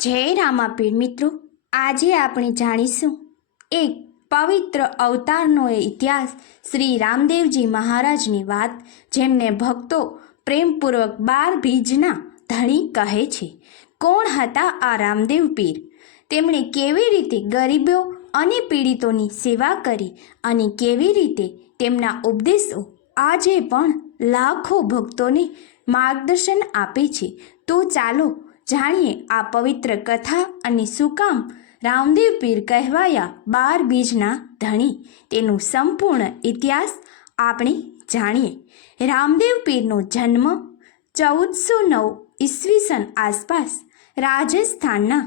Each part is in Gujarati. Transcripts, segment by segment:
જય રામાપીર મિત્રો, આજે આપણે જાણીશું એક પવિત્ર અવતારનો એ ઇતિહાસ શ્રી રામદેવજી મહારાજની વાત, જેમને ભક્તો પ્રેમપૂર્વક બાર બીજના ધણી કહે છે. કોણ હતા આ રામદેવ પીર? તેમણે કેવી રીતે ગરીબો અને પીડિતોની સેવા કરી અને કેવી રીતે તેમના ઉપદેશો આજે પણ લાખો ભક્તોને માર્ગદર્શન આપે છે? તો ચાલો જાણીએ આ પવિત્ર કથા અને શું રામદેવ પીર કહેવાયા બાર બીજના ધણી. તેનું સંપૂર્ણ ઇતિહાસ આપણે જાણીએ. રામદેવ પીરનો જન્મ ચૌદસો નવ ઈસવીસન આસપાસ રાજસ્થાનના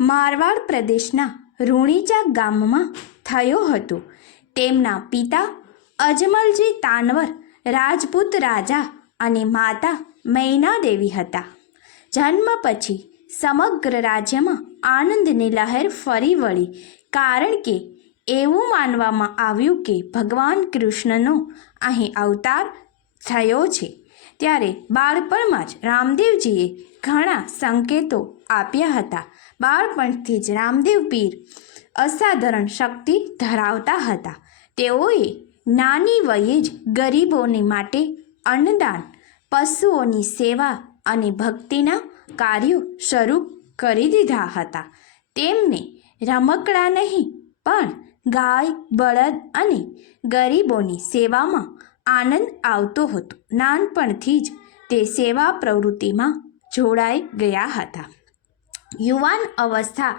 મારવાડ પ્રદેશના રૂણીચા ગામમાં થયો હતો. તેમના પિતા અજમલજી તાનવર રાજપૂત રાજા અને માતા મૈનાદેવી હતા. જન્મ પછી સમગ્ર રાજ્યમાં આનંદની લહેર ફરી વળી. કારણ કે એવું માનવામાં આવ્યું કે ભગવાન કૃષ્ણનો અહીં અવતાર થયો છે. ત્યારે બાળપણમાં જ રામદેવજીએ ઘણા સંકેતો આપ્યા હતા. બાળપણથી જ રામદેવ પીર અસાધારણ શક્તિ ધરાવતા હતા. તેઓએ નાની વયે જ ગરીબોની માટે અન્નદાન, પશુઓની સેવા અને ભક્તિના કાર્યો શરૂ કરી દીધા હતા. તેમને રમકડા નહીં, પણ ગાય, બળદ અને ગરીબોની સેવામાં આનંદ આવતો હતો. નાનપણથી જ તે સેવા પ્રવૃત્તિમાં જોડાઈ ગયા હતા. યુવાન અવસ્થા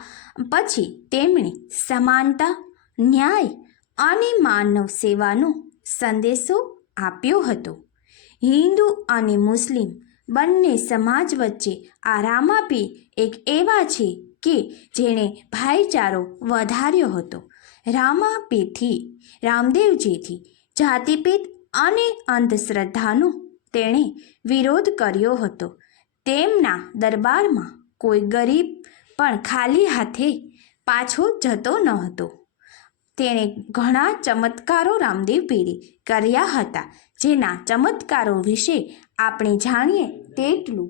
પછી તેમણે સમાનતા, ન્યાય અને માનવ સેવાનો સંદેશો આપ્યો હતો. હિન્દુ અને મુસ્લિમ બંને સમાજ વચ્ચે આ રામાપીર એક એવા છે કે જેણે ભાઈચારો વધાર્યો હતો. રામાપીથી રામદેવજીથી જાતિભેદ અને અંધશ્રદ્ધાનો તેણે વિરોધ કર્યો હતો. તેમના દરબારમાં કોઈ ગરીબ પણ ખાલી હાથે પાછો જતો ન હતો. તેણે ઘણા ચમત્કારો રામદેવ પીરી કર્યા હતા. જેના ચમત્કારો વિશે આપણે જાણીએ તેટલું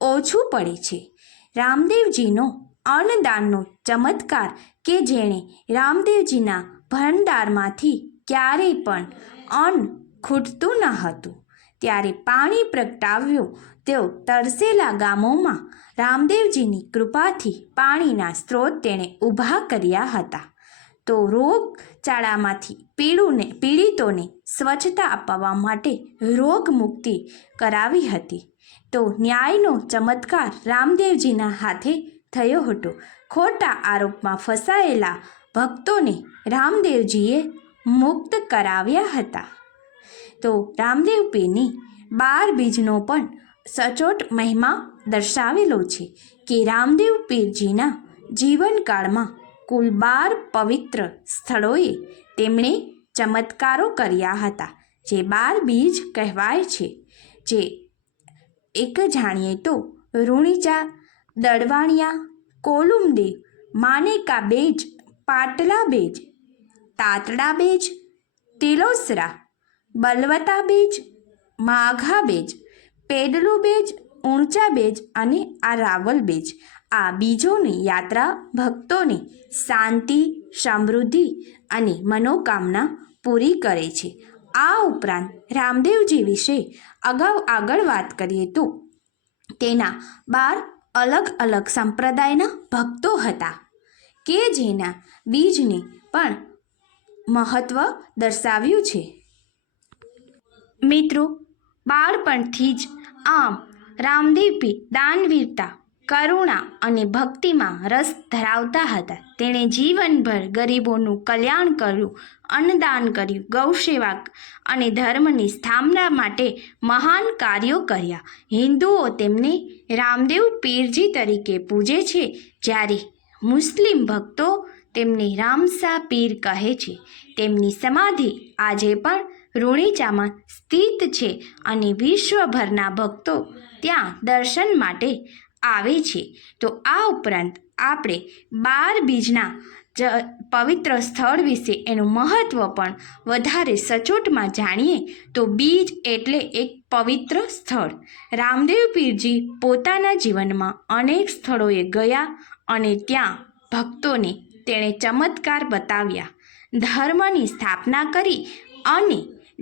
ઓછું પડે છે. રામદેવજીનો અન્નદાનનો ચમત્કાર કે જેણે રામદેવજીના ભંડારમાંથી ક્યારેય પણ અન્ન ખૂટતું ન હતું. ત્યારે પાણી પ્રગટાવ્યું, તેઓ તરસેલા ગામોમાં રામદેવજીની કૃપાથી પાણીના સ્ત્રોત તેણે ઊભા કર્યા હતા. તો રોગચાળામાંથી પીડુને પીડિતોને સ્વચ્છતા અપાવવા માટે રોગ મુક્તિ કરાવી હતી. તો ન્યાયનો ચમત્કાર રામદેવજીના હાથે થયો હતો. ખોટા આરોપમાં ફસાયેલા ભક્તોને રામદેવજીએ મુક્ત કરાવ્યા હતા. તો રામદેવ પીરની બાર બીજનો પણ સચોટ મહિમા દર્શાવેલો છે કે રામદેવ પીરજીના જીવનકાળમાં કુલ બાર પવિત્ર સ્થળોએ તેમણે ચમત્કારો કર્યા હતા, જે બાર બીજ કહેવાય છે, જે એક જાણીએ તો રૂણીચા દડવાણિયા કોલુમદેવ માનેકા બેજ, પાટલા બેજ, તાતડા બેજ, તિલોસરા, બલવતા બેજ, માઘા બેજ, પેડલું બેજ, ઊંચા બેજ અને આ રાવલ બેજ. આ બીજોની યાત્રા ભક્તોને શાંતિ, સમૃદ્ધિ અને મનોકામના પૂરી કરે છે. આ ઉપરાંત રામદેવજી વિશે અગાઉ આગળ વાત કરીએ તો તેના બાર અલગ અલગ સંપ્રદાયના ભક્તો હતા કે જેના બીજને પણ મહત્વ દર્શાવ્યું છે. મિત્રો, બાળપણથી જ આમ રામદેવપી દાનવીરતા કરુણા અને ભક્તિમાં રસ ધરાવતા હતા. તેણે જીવનભર ગરીબોનું કલ્યાણ કર્યું, અન્નદાન કર્યું ગૌસેવા અને ધર્મની સ્થાપના માટે મહાન કાર્યો કર્યા. હિન્દુઓ તેમને રામદેવ પીરજી તરીકે પૂજે છે, જ્યારે મુસ્લિમ ભક્તો તેમને રામસા પીર કહે છે. તેમની સમાધિ આજે પણ રૂણીચામાં સ્થિત છે અને વિશ્વભરના ભક્તો ત્યાં દર્શન માટે આવે છે. તો આ ઉપરાંત આપણે બાર બીજના જ પવિત્ર સ્થળ વિશે એનું મહત્ત્વ પણ વધારે સચોટમાં જાણીએ તો બીજ એટલે એક પવિત્ર સ્થળ. રામદેવ પીરજી પોતાના જીવનમાં અનેક સ્થળોએ ગયા અને ત્યાં ભક્તોને તેણે ચમત્કાર બતાવ્યા. ધર્મની સ્થાપના કરી અને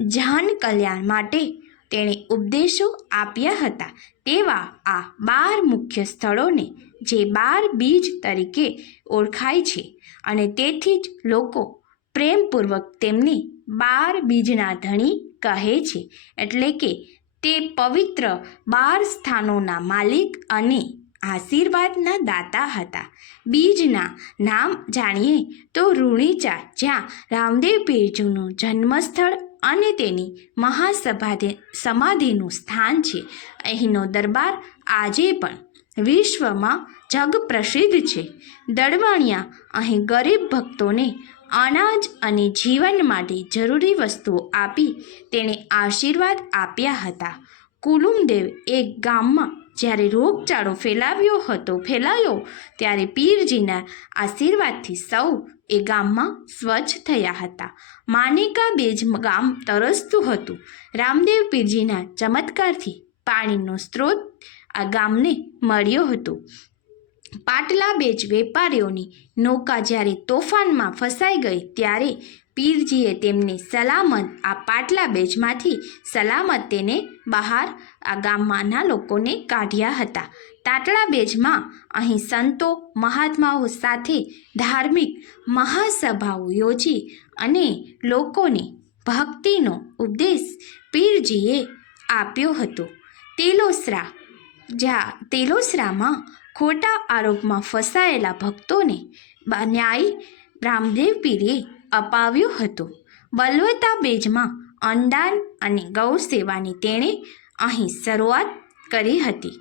જન કલ્યાણ માટે તેણે ઉપદેશો આપ્યા હતા. તેવા આ બાર મુખ્ય સ્થળોને જે બાર બીજ તરીકે ઓળખાય છે અને તેથી જ લોકો પ્રેમપૂર્વક તેમને બાર બીજના ધણી કહે છે. એટલે કે તે પવિત્ર બાર સ્થાનોના માલિક અને આશીર્વાદના દાતા હતા. બીજના નામ જાણીએ તો રૂણીચા જ્યાં રામદેવ પીરજુનું જન્મસ્થળ અને તેની મહાસભા સમાધિનું સ્થાન છે. અહીંનો દરબાર આજે પણ વિશ્વમાં જગ પ્રસિદ્ધ છે. દડવાણિયા અહીં ગરીબ ભક્તોને અનાજ અને જીવન માટે જરૂરી વસ્તુઓ આપી તેણે આશીર્વાદ આપ્યા હતા. કુલુમદેવ એક ગામમાં જ્યારે રોગચાળો ફેલાવ્યો હતો, ફેલાયો, ત્યારે પીરજીના આશીર્વાદથી સૌ એ ગામમાં સ્વચ્છ થયા હતા. માનેકા બેજ ગામ તરસતું હતું. રામદેવ પીરજીના ચમત્કારથી પાણીનો સ્ત્રોત આ ગામને મળ્યો હતો. પાટલા બેજ વેપારીઓની નૌકા જ્યારે તોફાનમાં ફસાઈ ગઈ ત્યારે પીરજીએ તેમને સલામત આ પાટલા બેજમાંથી સલામત તેને બહાર આ ગામમાંના લોકોને કાઢ્યા હતા. તાટલા બેજમાં અહીં સંતો, મહાત્માઓ સાથે ધાર્મિક મહાસભાઓ યોજી અને લોકોને ભક્તિનો ઉપદેશ પીરજીએ આપ્યો હતો. તેલોસરા જ્યાં તેલોસરામાં ખોટા આરોપમાં ફસાયેલા ભક્તોને ન્યાય રામદેવ પીરે અપાવ્યો હતો. બલવતા બેજમાં અંડાન અને ગૌ સેવાની તેણે અહીં શરૂઆત કરી હતી.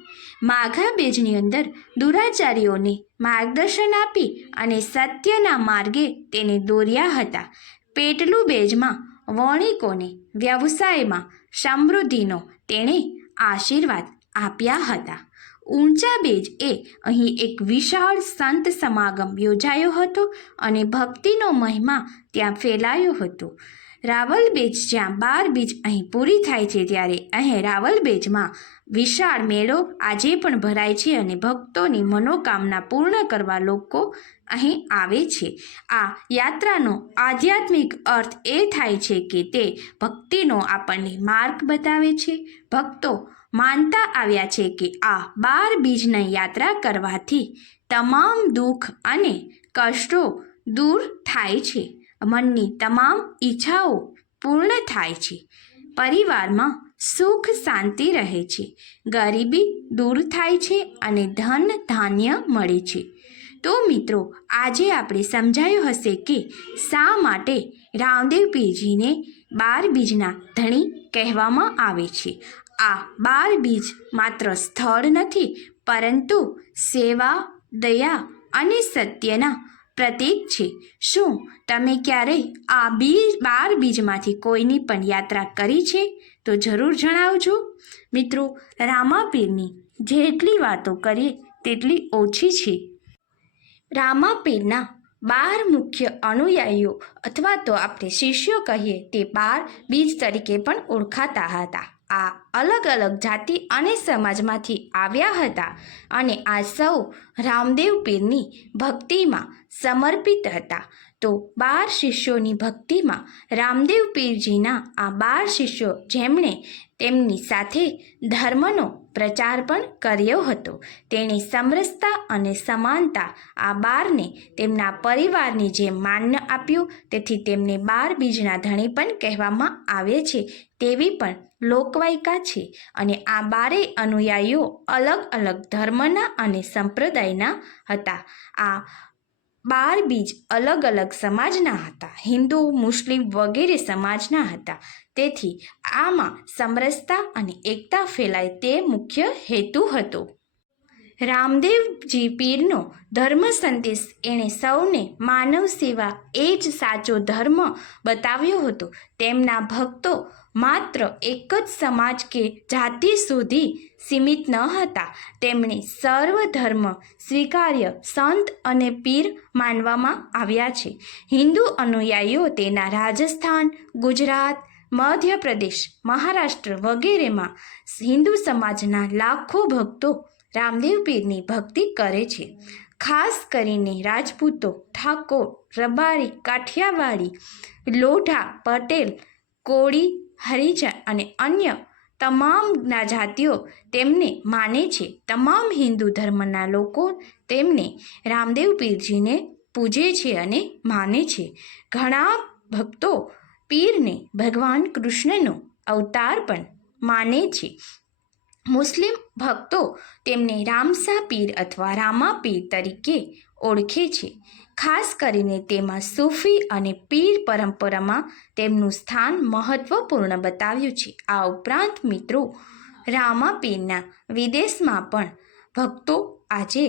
માઘા બેજની અંદર દુરાચારીઓને માર્ગદર્શન આપી અને સત્યના માર્ગે તેને દોર્યા હતા. પેટલું બેજમાં વણિકોને વ્યવસાયમાં સમૃદ્ધિનો તેણે આશીર્વાદ આપ્યા હતા. ઊંચા બેજ એ અહીં એક વિશાળ સંત સમાગમ યોજાયો હતો અને ભક્તિનો મહિમા ત્યાં ફેલાયો હતો. રાવલ બેજ જ્યાં બાર બીજ અહીં પૂરી થાય છે, ત્યારે અહીં રાવલ બેજમાં વિશાળ મેળો આજે પણ ભરાય છે અને ભક્તોની મનોકામના પૂર્ણ કરવા લોકો અહીં આવે છે. આ યાત્રાનો આધ્યાત્મિક અર્થ એ થાય છે કે તે ભક્તિનો આપણને માર્ગ બતાવે છે. ભક્તો માનતા આવ્યા છે કે આ બાર બીજની યાત્રા કરવાથી તમામ દુઃખ અને કષ્ટો દૂર થાય છે. મનની તમામ ઈચ્છાઓ પૂર્ણ થાય છે. પરિવારમાં સુખ શાંતિ રહે છે. ગરીબી દૂર થાય છે અને ધન ધાન્ય મળે છે. તો મિત્રો, આજે આપણે સમજાયું હશે કે શા માટે રામદેવ પીરજીને બાર બીજના ધણી કહેવામાં આવે છે. આ બાર બીજ માત્ર સ્થળ નથી, પરંતુ સેવા, દયા અને સત્યના પ્રતીક છે. શું તમે ક્યારેય આ બીજ બાર બીજમાંથી કોઈની પણ યાત્રા કરી છે? તો જરૂર જણાવજો. મિત્રો, રામાપીરની જેટલી વાતો કરીએ તેટલી ઓછી છે. રામાપીરના બાર મુખ્ય અનુયાયીઓ અથવા તો આપણે શિષ્યો કહીએ તે બાર બીજ તરીકે પણ ઓળખાતા હતા. આ અલગ અલગ જાતિ અને સમાજમાંથી આવ્યા હતા અને આ સૌ રામદેવ પીરની ભક્તિમાં સમર્પિત હતા. તો બાર શિષ્યોની ભક્તિમાં રામદેવ પીરજીના આ બાર શિષ્યો જેમણે તેમની સાથે ધર્મનો પ્રચાર પણ કર્યો હતો. તેણે સમરસતા અને સમાનતા આ બારને તેમના પરિવારની જેમ માન્ય આપ્યું, તેથી તેમને બાર બીજના ધણી પણ કહેવામાં આવે છે, તેવી પણ લોકવાયકા છે અને આ બારે અનુયાયીઓ અલગ અલગ ધર્મના અને સંપ્રદાયના હતા. આ બાર બીજ અલગ અલગ સમાજના હતા. હિન્દુ, મુસ્લિમ વગેરે સમાજના હતા. તેથી આમાં સમરસતા અને એકતા ફેલાય તે મુખ્ય હેતુ હતો. રામદેવજી પીરનો ધર્મ સંદેશ. એણે સૌને માનવ સેવા એ જ સાચો ધર્મ બતાવ્યો હતો. તેમના ભક્તો માત્ર એક જ સમાજ કે જાતિ સુધી સીમિત ન હતા. તેમણે સર્વ ધર્મ સ્વીકાર્ય સંત અને પીર માનવામાં આવ્યા છે. હિન્દુ અનુયાયીઓ તેના રાજસ્થાન, ગુજરાત, મધ્યપ્રદેશ, મહારાષ્ટ્ર વગેરેમાં હિન્દુ સમાજના લાખો ભક્તો રામદેવ પીરની ભક્તિ કરે છે. ખાસ કરીને રાજપૂતો ઠાકોર, રબારી, કાઠિયાવાડી, લોઢા, પટેલ, કોળી, હરિજન અને અન્ય તમામ જાતિઓ તેમને માને છે. તમામ હિન્દુ ધર્મના લોકો તેમને રામદેવ પીરજીને પૂજે છે અને માને છે. ઘણા ભક્તો પીરને ભગવાન કૃષ્ણનો અવતાર પણ માને છે. મુસ્લિમ ભક્તો તેમને રામસા પીર અથવા રામા પીર તરીકે ઓળખે છે. ખાસ કરીને તેમાં સૂફી અને પીર પરંપરામાં તેમનું સ્થાન મહત્વપૂર્ણ બતાવ્યું છે. આ ઉપરાંત મિત્રો રામા પીરના વિદેશમાં પણ ભક્તો આજે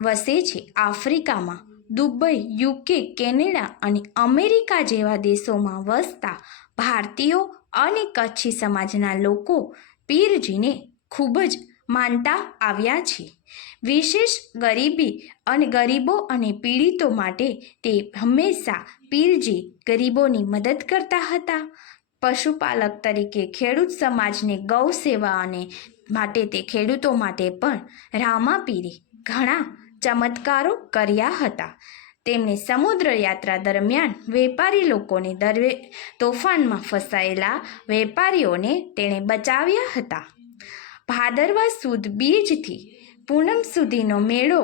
વસે છે. આફ્રિકામાં, દુબઈ, યુકે, કેનેડા અને અમેરિકા જેવા દેશોમાં વસતા ભારતીયો અને કચ્છી સમાજના લોકો પીરજીને ખૂબ જ માનતા આવ્યા છે. વિશેષ ગરીબી અને ગરીબો અને પીડિતો માટે તે હંમેશા પીરજી ગરીબોની મદદ કરતા હતા. પશુપાલક તરીકે ખેડૂત સમાજને ગૌ સેવા અને માટે તે ખેડૂતો માટે પણ રામા પીરે ઘણા ચમત્કારો કર્યા હતા. તેમણે સમુદ્ર યાત્રા દરમિયાન વેપારી લોકોને દરવે, તોફાનમાં ફસાયેલા વેપારીઓને તેણે બચાવ્યા હતા. ભાદરવા સુદ બીજથી પૂનમ સુધીનો મેળો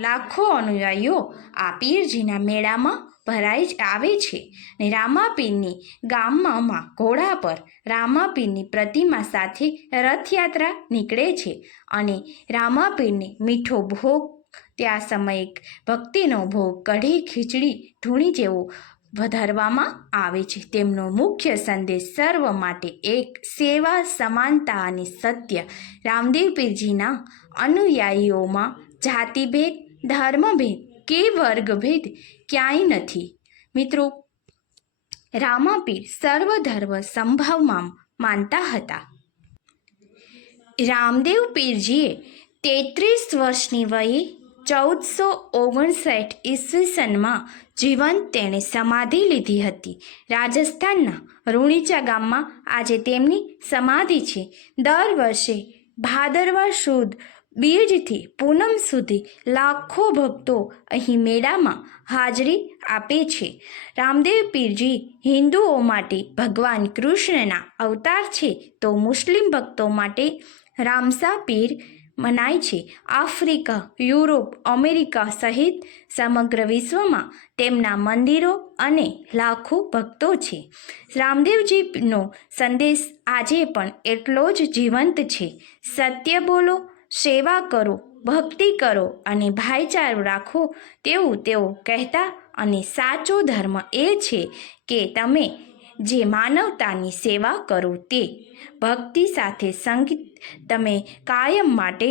લાખો અનુયાયીઓ આ પીરજીના મેળામાં ભરાઈ જ આવે છે ને રામાપીરની ગામમાં ઘોડા પર રામાપીરની પ્રતિમા સાથે રથયાત્રા નીકળે છે અને રામાપીરને મીઠો ભોગ, ત્યાં સમયે ભક્તિનો ભોગ, કઢી, ખીચડી, ધૂણી જેવો વધારવામાં આવે છે. તેમનો મુખ્ય સંદેશ સર્વ માટે એક સેવા, સમાનતા અને સત્ય. રામદેવ પીરજીના અનુયાયીઓમાં જાતિભેદ, ધર્મભેદ કે વર્ગભેદ ક્યાંય નથી. મિત્રો, રામાપીર સર્વધર્મ સંભાવમાં માનતા હતા. રામદેવ પીરજીએ તેત્રીસ વર્ષની વયે ચૌદસો ઓગણસાઠ ઈસવીસનમાં જીવન તેણે સમાધિ લીધી હતી. રાજસ્થાનના રૂણીચા ગામમાં આજે તેમની સમાધિ છે. દર વર્ષે ભાદરવા સુદ બીજથી પૂનમ સુધી લાખો ભક્તો અહીં મેળામાં હાજરી આપે છે. રામદેવ પીરજી હિન્દુઓ માટે ભગવાન કૃષ્ણના અવતાર છે તો મુસ્લિમ ભક્તો માટે રામસા પીર મનાય છે. આફ્રિકા, યુરોપ, અમેરિકા સહિત સમગ્ર વિશ્વમાં તેમના મંદિરો અને લાખો ભક્તો છે. રામદેવજીનો સંદેશ આજે પણ એટલો જ જીવંત છે. સત્ય બોલો, સેવા કરો, ભક્તિ કરો અને ભાઈચારો રાખો તેવું તેઓ કહેતા અને સાચો ધર્મ એ છે કે તમે જે માનવતાની સેવા કરો તે. ભક્તિ સાથે સંગીત તમે કાયમ માટે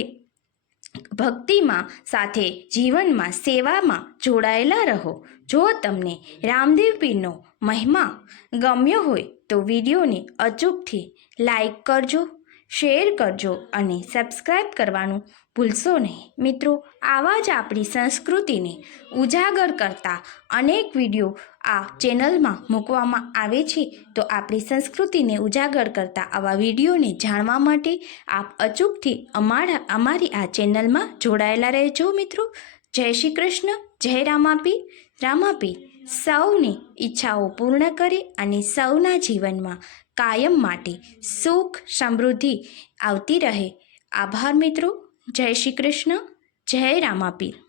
ભક્તિમાં સાથે જીવનમાં સેવામાં જોડાયેલા રહો. જો તમને રામદેવ પીરનો મહિમા ગમ્યો હોય તો વિડીયોને અચૂકથી લાઈક કરજો, શેર કરજો અને સબસ્ક્રાઈબ કરવાનું ભૂલશો નહીં. મિત્રો આવા જ આપણી સંસ્કૃતિને ઉજાગર કરતા અનેક વીડિયો આ ચેનલમાં મૂકવામાં આવે છે. તો આપણી સંસ્કૃતિને ઉજાગર કરતા આવા વિડીયોને જાણવા માટે આપ અચૂકથી અમારા, અમારી આ ચેનલમાં જોડાયેલા રહેજો મિત્રો. જય શ્રી કૃષ્ણ, જય રામાપી. રામાપી સૌની ઈચ્છાઓ પૂર્ણ કરે અને સૌના જીવનમાં કાયમ માટે સુખ સમૃદ્ધિ આવતી રહે. આભાર મિત્રો. જય શ્રી કૃષ્ણ. જય રામાપીર.